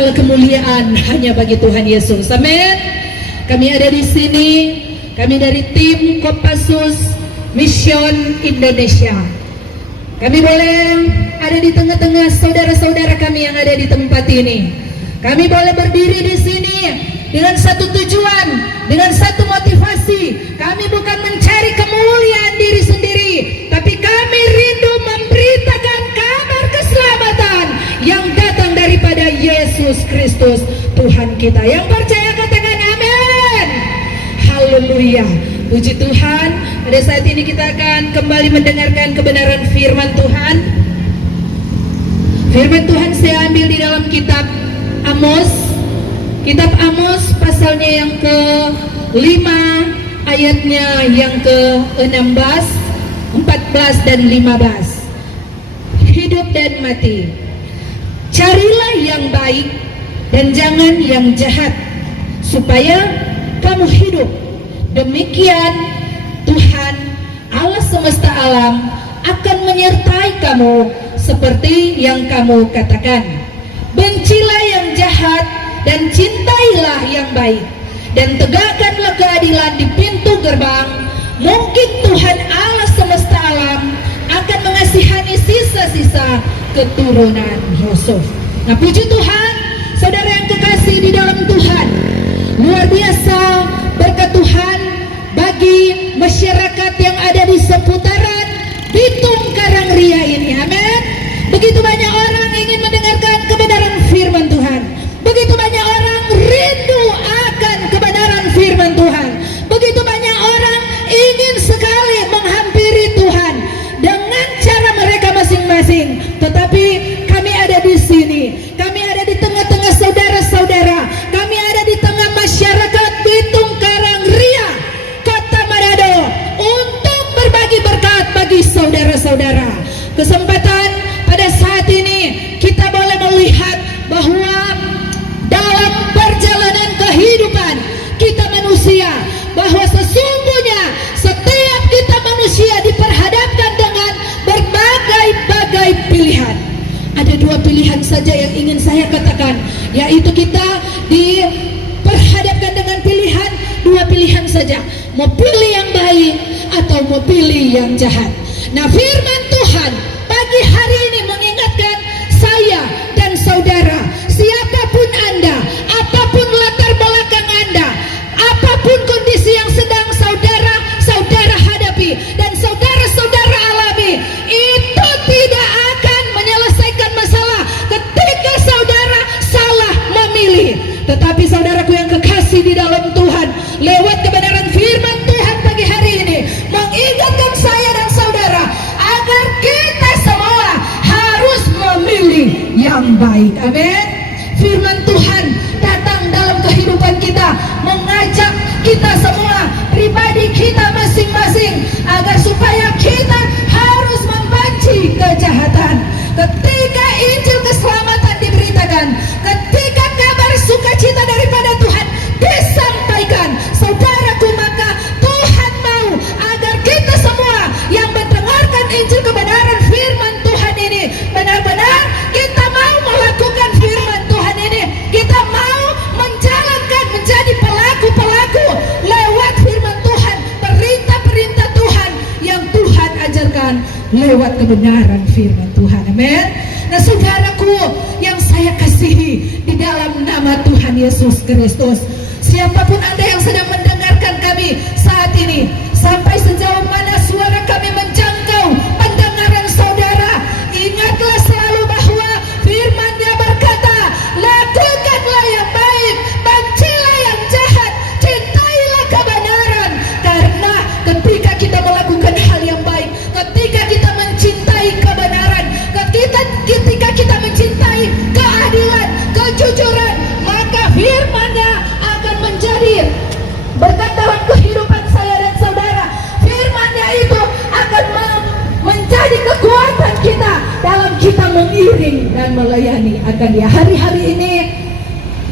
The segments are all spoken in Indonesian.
segala kemuliaan hanya bagi Tuhan Yesus. Amin. Kami ada di sini, kami dari tim Kopassus Mission Indonesia. Kami boleh ada di tengah-tengah saudara-saudara kami yang ada di tempat ini. Kami boleh berdiri di sini dengan satu tujuan, dengan satu motivasi. Kami bukan mencari kemuliaan diri sendiri, tapi kami rindu memberitakan kabar keselamatan yang datang daripada Yesus Kristus Tuhan kita. Yang percaya katakan amin. Haleluya. Puji Tuhan. Pada saat ini kita akan kembali mendengarkan kebenaran firman Tuhan. Firman Tuhan saya ambil di dalam kitab Amos. Kitab Amos pasalnya yang ke-5, ayatnya yang ke-16, 14 dan 15. Hidup dan mati. Carilah yang baik dan jangan yang jahat, supaya kamu hidup. Demikian Tuhan Allah semesta alam akan menyertai kamu seperti yang kamu katakan. Bencilah yang jahat dan cintailah yang baik, dan tegakkanlah keadilan di pintu gerbang. Mungkin Tuhan Allah semesta alam akan mengasihani sisa-sisa keturunan Yusuf. Nah, puji Tuhan, saudara yang kekasih di dalam Tuhan, luar biasa berkat Tuhan bagi masyarakat yang ada di seputaran Bitung Karangria ini. Amin. Begitu banyak orang ingin mendengarkan kebenaran firman Tuhan. Begitu banyak orang rindu akan kebenaran firman Tuhan. Begitu banyak orang ingin sekali menghampiri Tuhan dengan cara mereka masing-masing. Tetapi kami ada di sini. Kami ada di tengah-tengah saudara-saudara. Kami ada di tengah masyarakat Bitung Karangria, Kota Manado, untuk berbagi berkat bagi saudara-saudara. Kesempatan pada saat ini kita boleh melihat bahwa dalam perjalanan kehidupan kita manusia, bahwa sesungguhnya setiap kita manusia diperhadapkan dengan berbagai-bagai pilihan. Ada dua pilihan saja yang ingin saya katakan, yaitu kita diperhadapkan dengan pilihan, dua pilihan saja. Mau pilih yang baik atau mau pilih yang jahat. Nah, firman Tuhan pagi hari ini mengingatkan saya dan saudara, siapapun Anda, apapun latar belakang Anda, apapun kondisi yang sedang saudara hadapi dan saudara-saudara alami, itu tidak akan menyelesaikan masalah ketika saudara salah memilih. Tetapi saudaraku yang kekasih di dalam Tuhan, lewat kebenaran firman Tuhan pagi hari ini mengingatkan saya dan saudara agar kita semua harus memilih yang baik. Amin. Firman Tuhan datang dalam kehidupan kita, mengajak kita semua, pribadi kita masing-masing, agar supaya kita harus membenci kejahatan. Ketika Injil keselamatan diberitakan, ketika kabar sukacita daripada Tuhan disampaikan, saudaraku, maka Tuhan mau agar kita semua yang mendengarkan Injil kebenaran firman Tuhan ini, benar-benar kita mau melakukan firman Tuhan ini. Kita mau menjalankan, menjadi pelaku-pelaku lewat firman Tuhan, perintah-perintah Tuhan yang Tuhan ajarkan lewat kebenaran firman Tuhan. Amin. Nah, saudaraku yang saya kasihi di dalam nama Tuhan Yesus Kristus, siapapun Anda yang sedang mendengarkan kami saat ini, sampai sejauh mana suara kami menjangkau pendengaran saudara, ingatlah selalu bahwa firman-Nya berkata, lakukanlah yang baik, bencilah yang jahat, cintailah kebenaran. Karena ketika kita melakukan hal yang baik, ketika kita mencintai kebenaran, ketika kita mencintai keadilan, kejujuran, maka firman-Nya akan menjadi berkat dalam kehidupan saya dan saudara. Firman-Nya itu akan menjadi kekuatan kita dalam kita mengiring dan melayani akan Dia. Hari-hari ini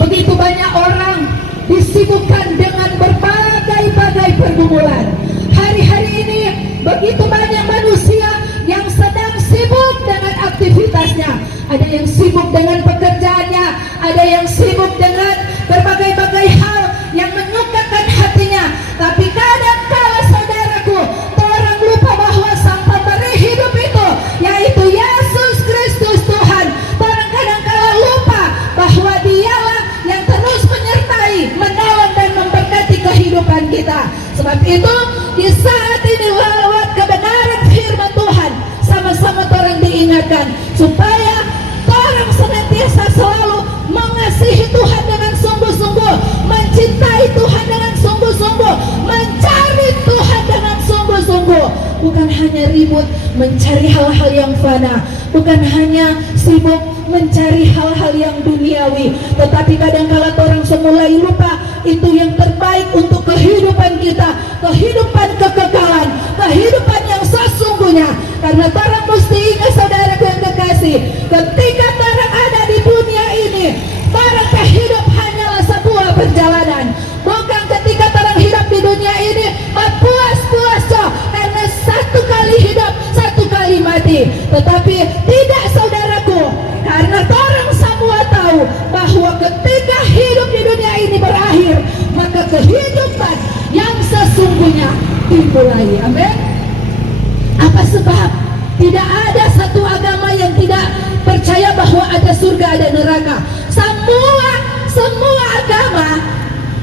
begitu banyak orang disibukkan dengan berbagai-bagai pergumulan. Hari-hari ini begitu banyak manusia yang sedang sibuk dengan aktivitasnya. ada yang sibuk dengan pekerjaannya, ada yang sibuk dengan berbagai-bagai hal yang menyukakan hatinya. Tapi kadang-kala saudaraku, orang lupa bahwa sang pemberi hidup itu, yaitu Yesus Kristus Tuhan. Orang kadang-kala lupa bahwa dialah yang terus menyertai, menolong dan memberkati kehidupan kita. Sebab itu di saat ini lewat kebenaran firman Tuhan, sama-sama orang diingatkan supaya orang senantiasa selalu mengasihi Tuhan dengan sungguh-sungguh, mencintai Tuhan dengan sungguh-sungguh, mencari Tuhan dengan sungguh-sungguh. Bukan hanya ribut mencari hal-hal yang fana, bukan hanya sibuk mencari hal-hal yang duniawi, tetapi kadang-kala orang semulai lupa itu yang terbaik untuk kehidupan kita, kehidupan kekekalan, kehidupan yang sesungguhnya. Karena orang mesti ingat saudaraku yang kekasih, ketika orang ada di dunia ini, orang hidup hanyalah sebuah perjalanan. Bukan ketika orang hidup di dunia ini puas-puas karena satu kali hidup, satu kali mati. Tetapi tidak saudaraku, karena orang semua tahu bahwa ketika hidup di dunia ini berakhir, maka kehidupan yang sesungguhnya dimulai. Amin. Apa sebab? Tidak ada satu agama yang tidak percaya bahwa ada surga, ada neraka. Semua agama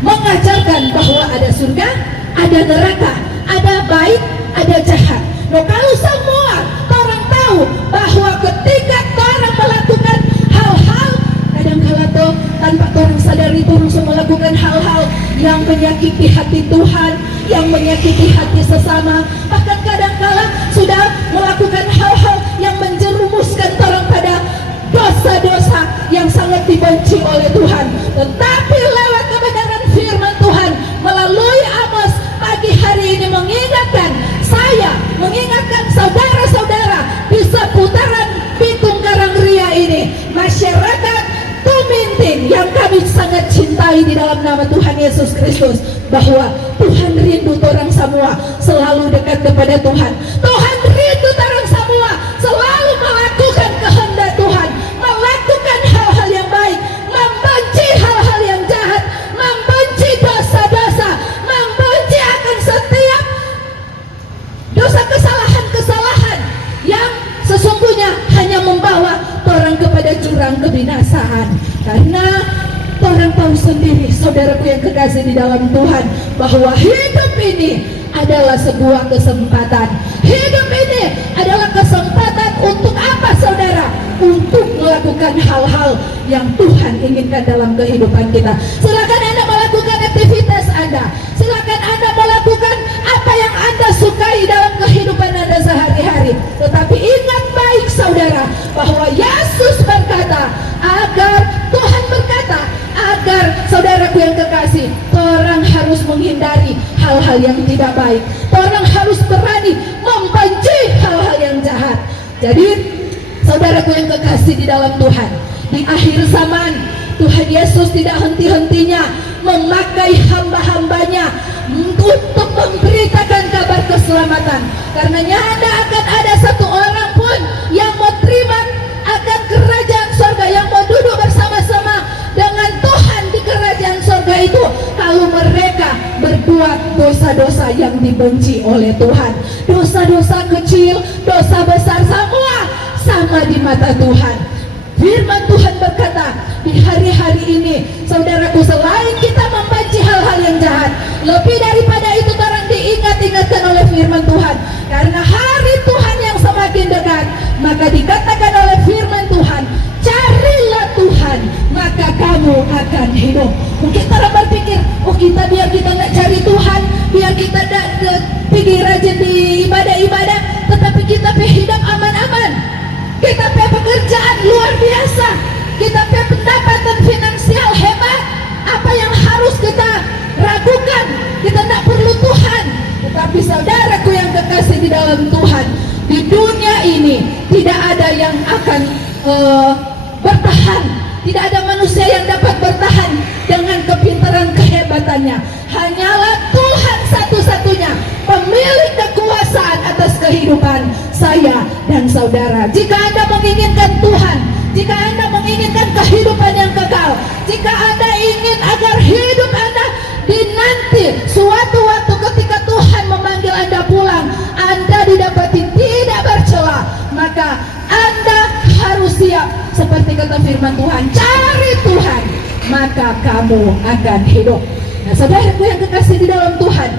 mengajarkan bahwa ada surga, ada neraka, ada baik, ada jahat. Nah, kalau semua orang tahu bahwa ketika orang melakukan hal-hal, kadang-kala tuh tanpa orang sadari terus melakukan hal-hal yang menyakiti hati Tuhan, yang menyakiti hati sesama, bahkan kadang-kala sudah melakukan hal-hal yang menjerumuskan orang pada dosa-dosa yang sangat dibenci oleh Tuhan. Tetapi lewat kebenaran firman Tuhan melalui Amos pagi hari ini mengingatkan saya, mengingatkan saudara-saudara di seputaran Pitung Karangria ini, masyarakat Tuminting yang kami sangat cintai di dalam nama Tuhan Yesus Kristus, bahwa Tuhan rindu orang semua selalu dekat kepada Tuhan. Tuhan rindu orang semua selalu melakukan kehendak Tuhan, melakukan hal-hal yang baik, membenci hal-hal yang jahat, membenci dosa-dosa, membenci akan setiap dosa, kesalahan-kesalahan yang sesungguhnya hanya membawa orang kepada jurang kebinasaan. Karena orang tahu sendiri, saudaraku yang kekasih di dalam Tuhan, bahwa hidup ini adalah sebuah kesempatan. Hidup ini adalah kesempatan untuk apa saudara? Untuk melakukan hal-hal yang Tuhan inginkan dalam kehidupan kita. Silakan Anda melakukan aktivitas Anda, silakan Anda melakukan apa yang Anda sukai dalam kehidupan Anda sehari-hari. Tetapi ingat baik saudara, bahwa Yesus berkata, Tuhan berkata, agar saudaraku yang kekasih, orang harus menghindari hal-hal yang tidak baik. Orang harus berani membenci hal-hal yang jahat. Jadi saudaraku yang kekasih di dalam Tuhan, di akhir zaman Tuhan Yesus tidak henti-hentinya memakai hamba-hambanya untuk memberitakan kabar keselamatan. Karenanya akan ada satu orang pun yang mau terima akan kerajaan surga, yang mau duduk bersama-sama dengan Tuhan di kerajaan surga itu, kalau mereka berbuat dosa-dosa yang dibenci oleh Tuhan. Dosa-dosa kecil, dosa besar, semua sama di mata Tuhan. Firman Tuhan berkata, di hari-hari ini saudaraku, selain kita membenci hal-hal yang jahat, lebih daripada itu orang diingatkan oleh firman Tuhan. Karena hari Tuhan yang semakin dekat, maka dikatakan oleh firman Tuhan, carilah Tuhan, maka kamu akan hidup. Mungkin orang berpikir, oh kita biar kita nggak cari Tuhan, biar kita tidak pergi rajin di ibadah-ibadah, tetapi kita hidup aman-aman, kita pekerjaan luar biasa, kita pendapatan finansial hebat. Apa yang harus kita ragukan? Kita tidak perlu Tuhan. Tetapi saudaraku yang kekasih di dalam Tuhan, di dunia ini tidak ada yang akan bertahan. Tidak ada manusia yang dapat bertahan dengan kepintaran kehebatannya. Hanyalah Tuhan satu-satunya pemilik kekuasaan atas kehidupan saya dan saudara. Jika Anda menginginkan Tuhan, seperti kata firman Tuhan, cari Tuhan maka kamu akan hidup. Nah saudaraku yang kekasih di dalam Tuhan,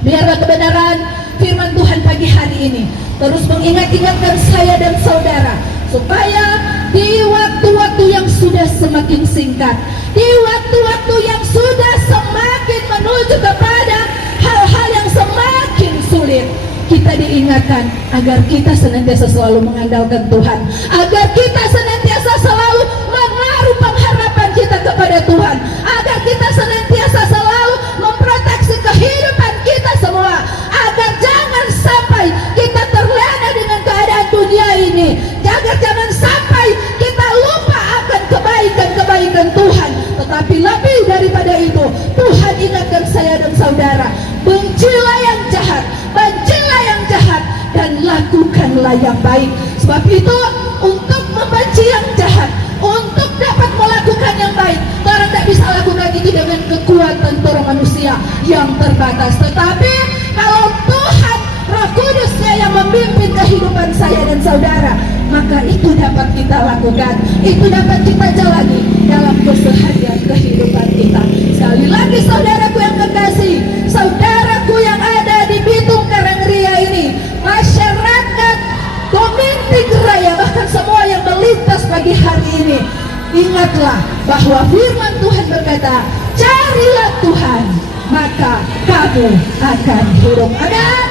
biarlah kebenaran firman Tuhan pagi hari ini terus mengingat-ingatkan saya dan saudara, supaya di waktu-waktu yang sudah semakin singkat, di waktu-waktu yang sudah semakin menuju kepada hal-hal yang semakin sulit, kita diingatkan agar kita senantiasa selalu mengandalkan Tuhan, agar kita senantiasa selalu menaruh pengharapan kita kepada Tuhan, agar kita senantiasa selalu memproteksi kehidupan kita semua, agar jangan sampai kita terlena dengan keadaan dunia ini, agar jangan sampai kita lupa akan kebaikan-kebaikan Tuhan. Tetapi lebih daripada itu, Tuhan ingatkan saya dan saudara, bencilah yang jahat, bencilah yang jahat, dan lakukanlah yang baik. Sebab itu, untuk membenci yang jahat, untuk dapat melakukan yang baik, orang tidak bisa lakukan itu dengan kekuatan orang manusia yang terbatas. Tetapi kalau Tuhan Roh Kudusnya yang memimpin kehidupan saya dan saudara, maka itu dapat kita lakukan, itu dapat kita jalani dalam keseharian kehidupan kita. Sekali lagi saudaraku yang kekasih, saudaraku yang ada di Bitung Karangria ini, masyarakat Kominting Raya, bahkan semua yang melintas pagi hari ini, ingatlah bahwa firman Tuhan berkata, carilah Tuhan maka kamu akan hidup. Amin.